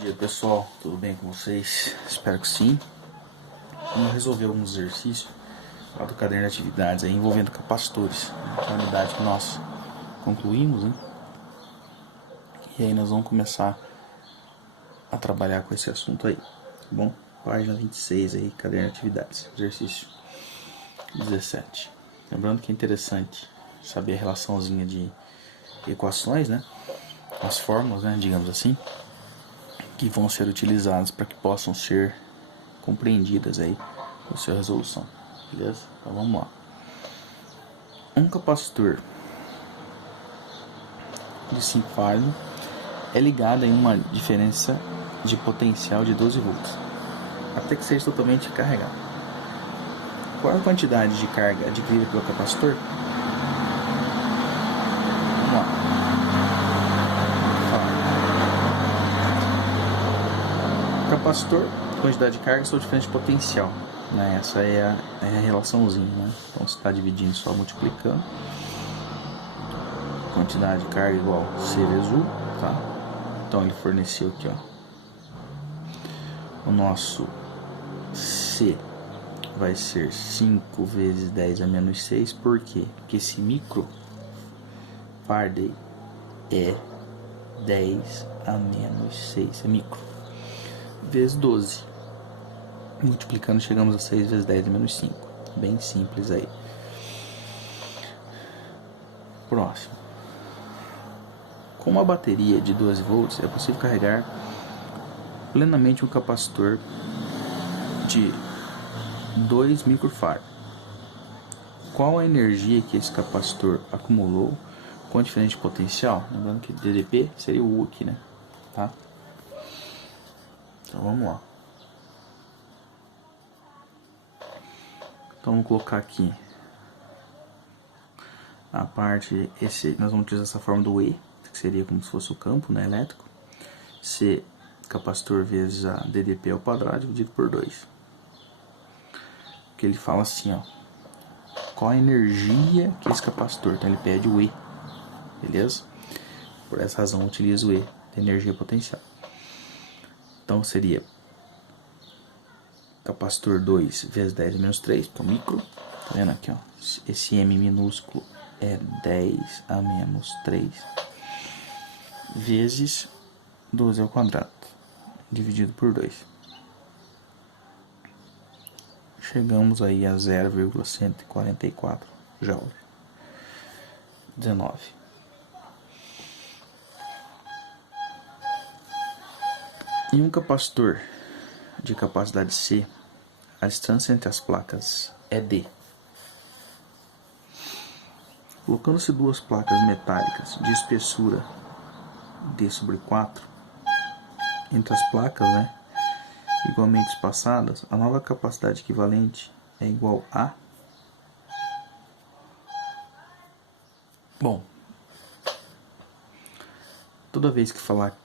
Bom dia pessoal, tudo bem com vocês? Espero que sim. Vamos resolver alguns exercícios lá do caderno de atividades aí, envolvendo capacitores, a unidade que nós concluímos, né? E aí nós vamos começar a trabalhar com esse assunto aí, tá bom? Página 26 aí, caderno de atividades, exercício 17. Lembrando que é interessante saber a relaçãozinha de equações, né? As fórmulas, né, digamos assim, que vão ser utilizadas para que possam ser compreendidas aí com sua resolução, beleza? Então vamos lá. Um capacitor de 5 fardos é ligado em uma diferença de potencial de 12 volts, até que seja totalmente carregado. Qual a quantidade de carga adquirida pelo capacitor? Vamos lá. O capacitor, quantidade de carga, são diferentes de potencial, né? Essa é a relaçãozinha, né? Então você está dividindo só multiplicando. Quantidade de carga igual C vezes U, tá? Então ele forneceu aqui, ó, o nosso C vai ser 5 vezes 10 a menos 6, por quê? Porque esse micro farad é 10 a menos 6, é micro, vezes 12. Multiplicando chegamos a 6 vezes 10 a menos 5, bem simples aí. Próximo. Com uma bateria de 12 volts é possível carregar plenamente um capacitor de 2 microfarad. Qual a energia que esse capacitor acumulou com diferente potencial? Lembrando que DDP seria o U aqui, né? Tá? Então vamos lá. Então vamos colocar aqui a parte, nós vamos utilizar essa forma do E, que seria como se fosse o campo, né, elétrico. C, capacitor vezes a DDP ao quadrado dividido por 2. Que ele fala assim, ó, qual a energia que esse capacitor, então ele pede o E, beleza? Por essa razão eu utilizo o E, de energia potencial. Então seria capacitor 2 vezes 10 menos 3, que é o micro, tá vendo aqui, ó, esse M minúsculo é 10 a menos 3, vezes 12 ao quadrado, dividido por 2. Chegamos aí a 0,144 joules. 19. Em um capacitor de capacidade C, a distância entre as placas é D. Colocando-se duas placas metálicas de espessura D sobre 4 entre as placas, né, igualmente espaçadas, a nova capacidade equivalente é igual a... Bom, toda vez que falar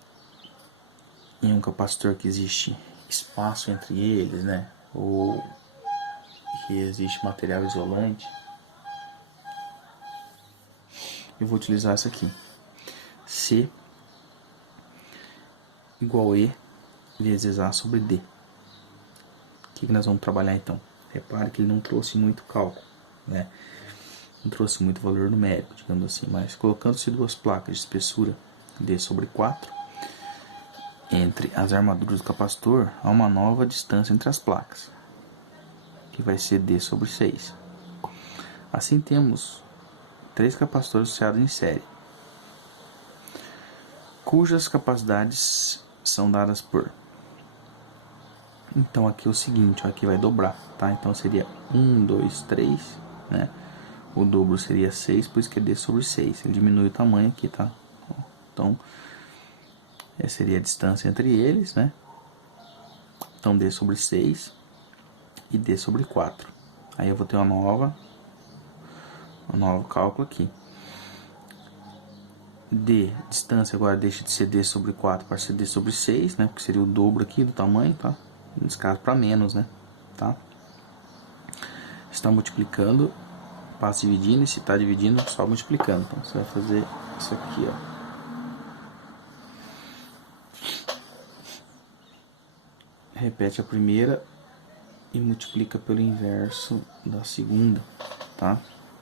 em um capacitor que existe espaço entre eles, né, ou que existe material isolante, eu vou utilizar essa aqui, C igual E vezes A sobre D. O que nós vamos trabalhar então? Repare que ele não trouxe muito cálculo, né? Não trouxe muito valor numérico, digamos assim, mas colocando-se duas placas de espessura D sobre 4 entre as armaduras do capacitor, há uma nova distância entre as placas, que vai ser D sobre 6. Assim temos 3 capacitores associados em série, cujas capacidades são dadas por... Então aqui é o seguinte, ó, aqui vai dobrar, tá? Então seria 1, 2, 3, né? O dobro seria 6, por isso que é D sobre 6. Ele diminui o tamanho aqui, tá? Então, essa seria a distância entre eles, né? Então D sobre 6 e D sobre 4. Aí eu vou ter um novo cálculo aqui. D, distância agora deixa de ser D sobre 4 para ser D sobre 6, né? Porque seria o dobro aqui do tamanho, tá? Nesse caso para menos, né? Tá? Está multiplicando, passa dividindo, e se está dividindo, só multiplicando. Então você vai fazer isso aqui, ó. repete a primeira e multiplica pelo inverso da segunda, tá?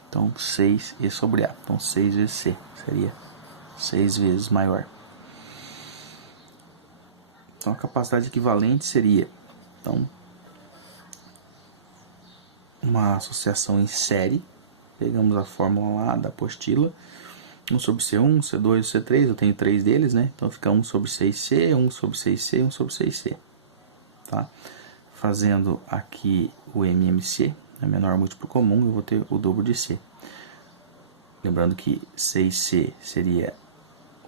Então 6E sobre A. Então 6 vezes C seria 6 vezes maior. Então a capacidade equivalente seria, então, uma associação em série. Pegamos a fórmula lá da apostila. 1 sobre C1, C2 e C3. Eu tenho 3 deles, né? Então fica 1 sobre 6C, 1 sobre 6C e 1 sobre 6C. Tá? Fazendo aqui o MMC, a menor múltiplo comum, eu vou ter o dobro de C. Lembrando que 6C seria,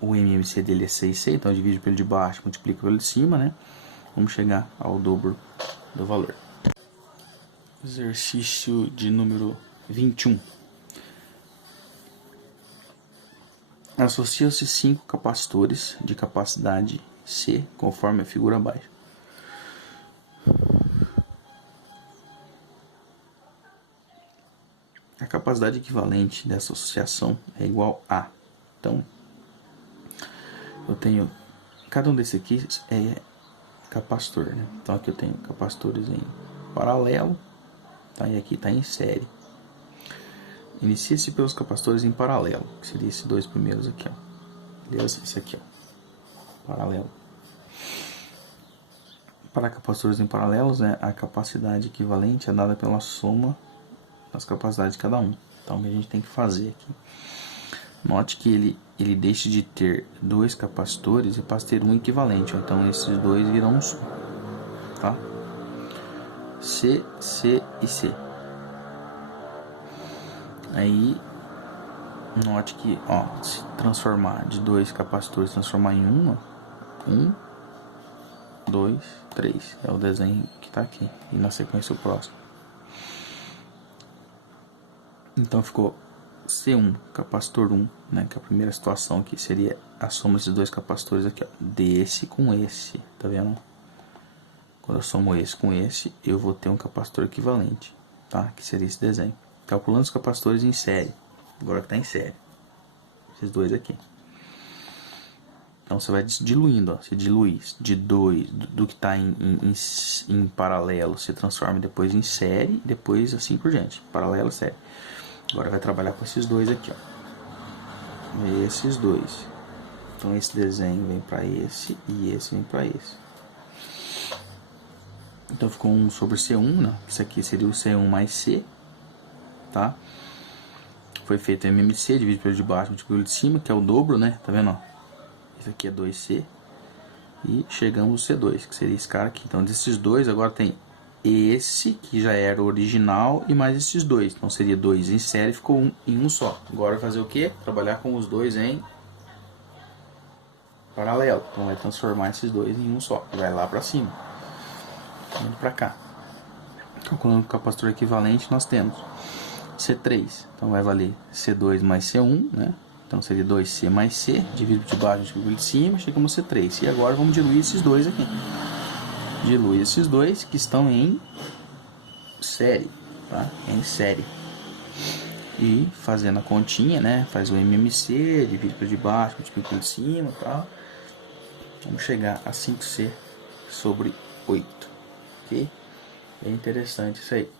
o MMC dele é 6C, então eu divido pelo de baixo, multiplico pelo de cima, né? Vamos chegar ao dobro do valor. Exercício de número 21. Associam-se 5 capacitores de capacidade C, conforme a figura abaixo. A capacidade equivalente dessa associação é igual a. Então, eu tenho, cada um desses aqui é capacitor, né? Então aqui eu tenho capacitores em paralelo, tá? E aqui está em série. Inicia-se pelos capacitores em paralelo, que seria esses dois primeiros aqui, ó. Beleza? Esse aqui, ó, paralelo. Para capacitores em paralelos, né, a capacidade equivalente é dada pela soma das capacidades de cada um. Então, o que a gente tem que fazer aqui? Note que ele deixa de ter dois capacitores e passa a ter um equivalente. Ó. Então, esses dois viram um só. Tá? C, C e C. Aí, note que, ó, se transformar de dois capacitores, transformar em um, ó, 1, 2, 3. É o desenho que está aqui. E na sequência o próximo. Então ficou C1, capacitor 1, né? Que é a primeira situação aqui seria a soma desses dois capacitores aqui, ó. Desse com esse, tá vendo? Quando eu somo esse com esse, eu vou ter um capacitor equivalente, tá? Que seria esse desenho. Calculando os capacitores em série. Agora que está em série. Esses dois aqui. Então você vai diluindo, ó. Você dilui de 2 do que está em paralelo, você transforma depois em série, depois assim por diante. Paralelo, série. Agora vai trabalhar com esses dois aqui, ó. Esses dois. Então esse desenho vem para esse e esse vem para esse. Então ficou 1 sobre C1, né? Isso aqui seria o C1 mais C, tá? Foi feito MMC, dividido pelo de baixo, multiplicado pelo de cima, que é o dobro, né? Tá vendo, ó? Esse aqui é 2C. E chegamos ao C2, que seria esse cara aqui. Então desses dois agora tem esse, que já era o original, e mais esses dois. Então seria 2 em série, ficou um em um só. Agora fazer o que? Trabalhar com os dois em paralelo. Então vai transformar esses dois em um só. Vai lá para cima. Indo para cá. Calculando o capacitor equivalente, nós temos C3. Então vai valer C2 mais C1, né? Então seria 2C mais C, dividido de baixo, dividido de cima, chegamos a C3. E agora vamos diluir esses dois aqui. Dilui esses dois que estão em série, tá? Em série. E fazendo a continha, né? Faz o MMC, divide por de baixo, multiplica por de cima, tá? Vamos chegar a 5C sobre 8, ok? É interessante isso aí.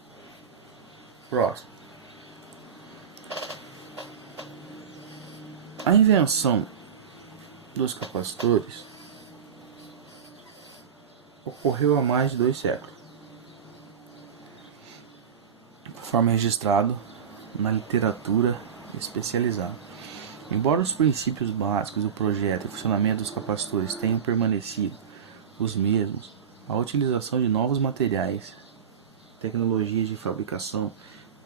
Próximo. A invenção dos capacitores ocorreu há mais de 2 séculos, conforme registrado na literatura especializada. Embora os princípios básicos do projeto e funcionamento dos capacitores tenham permanecido os mesmos, a utilização de novos materiais, tecnologias de fabricação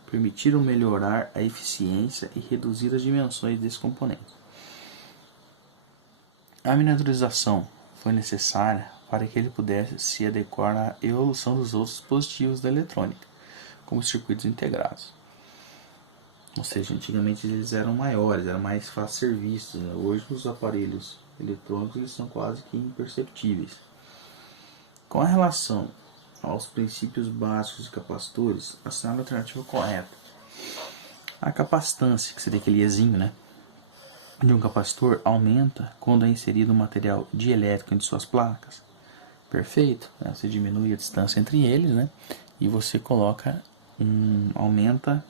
permitiram melhorar a eficiência e reduzir as dimensões desses componentes. A miniaturização foi necessária para que ele pudesse se adequar à evolução dos outros dispositivos da eletrônica, como os circuitos integrados. Ou seja, antigamente eles eram maiores, eram mais fáceis de ser vistos, né? Hoje os aparelhos eletrônicos eles são quase que imperceptíveis. Com a relação aos princípios básicos de capacitores, assinale a alternativa correta. A capacitância, que seria aquele Ezinho, né, de um capacitor, aumenta quando é inserido um material dielétrico entre suas placas. Perfeito, né? Você diminui a distância entre eles, né? E você coloca aumenta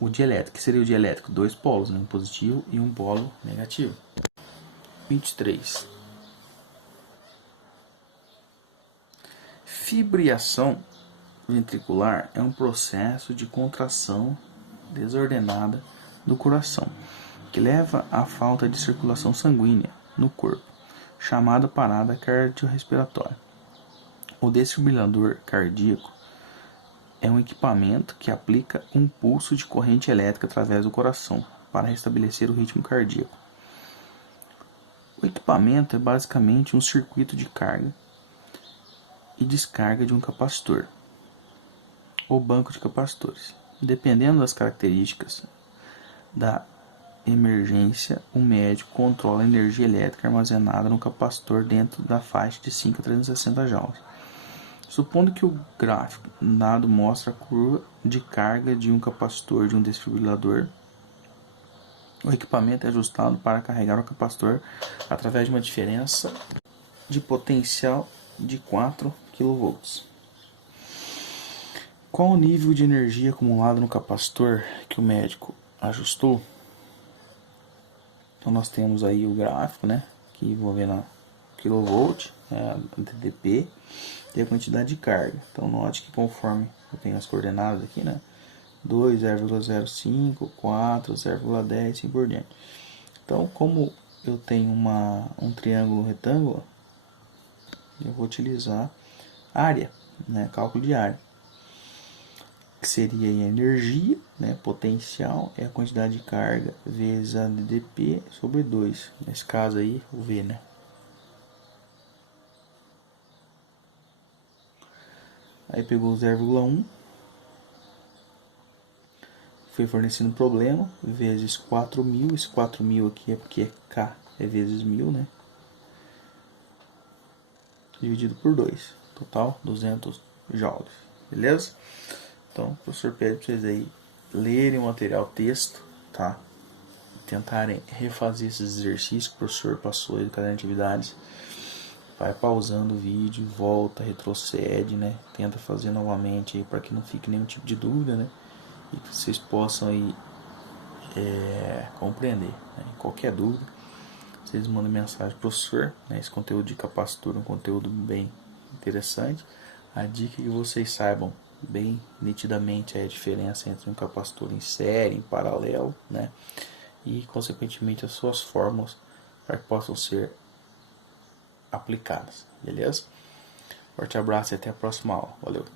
o dielétrico. Que seria o dielétrico? Dois polos, né? Um positivo e um polo negativo. 23. Fibriação ventricular é um processo de contração desordenada do coração, que leva à falta de circulação sanguínea no corpo, chamada parada cardiorrespiratória. O desfibrilador cardíaco é um equipamento que aplica um pulso de corrente elétrica através do coração para restabelecer o ritmo cardíaco. O equipamento é basicamente um circuito de carga e descarga de um capacitor ou banco de capacitores. Dependendo das características da emergência, o médico controla a energia elétrica armazenada no capacitor dentro da faixa de 5 a 360 joules. Supondo que o gráfico dado mostra a curva de carga de um capacitor de um desfibrilador, o equipamento é ajustado para carregar o capacitor através de uma diferença de potencial de 4 kV. Qual o nível de energia acumulado no capacitor que o médico ajustou? Então nós temos aí o gráfico, né, que envolvendo a kV, a DDP e a quantidade de carga. Então note que conforme eu tenho as coordenadas aqui, né, 2, 0,05, 4, 0,10 e assim por diante. Então, como eu tenho um triângulo retângulo, eu vou utilizar área, né, cálculo de área, que seria a energia, né, potencial, é a quantidade de carga vezes a DDP sobre 2. Nesse caso aí, o V, né? Aí pegou 0,1, foi fornecido um problema, vezes 4.000, esse 4.000 aqui é porque é K, é vezes 1.000, né? Dividido por 2, total 200 joules, beleza? Então, o professor pede para vocês aí lerem o material texto, tá? Tentarem refazer esses exercícios que o professor passou aí do caderno de atividades. Vai pausando o vídeo, volta, retrocede, né? Tenta fazer novamente aí para que não fique nenhum tipo de dúvida, né? E que vocês possam aí compreender, né? Qualquer dúvida, vocês mandam mensagem pro professor, né? Esse conteúdo de capacitor é um conteúdo bem interessante. A dica é que vocês saibam bem nitidamente a diferença entre um capacitor em série, em paralelo, né? E consequentemente as suas fórmulas para que possam ser aplicadas, beleza? Forte abraço e até a próxima aula. Valeu!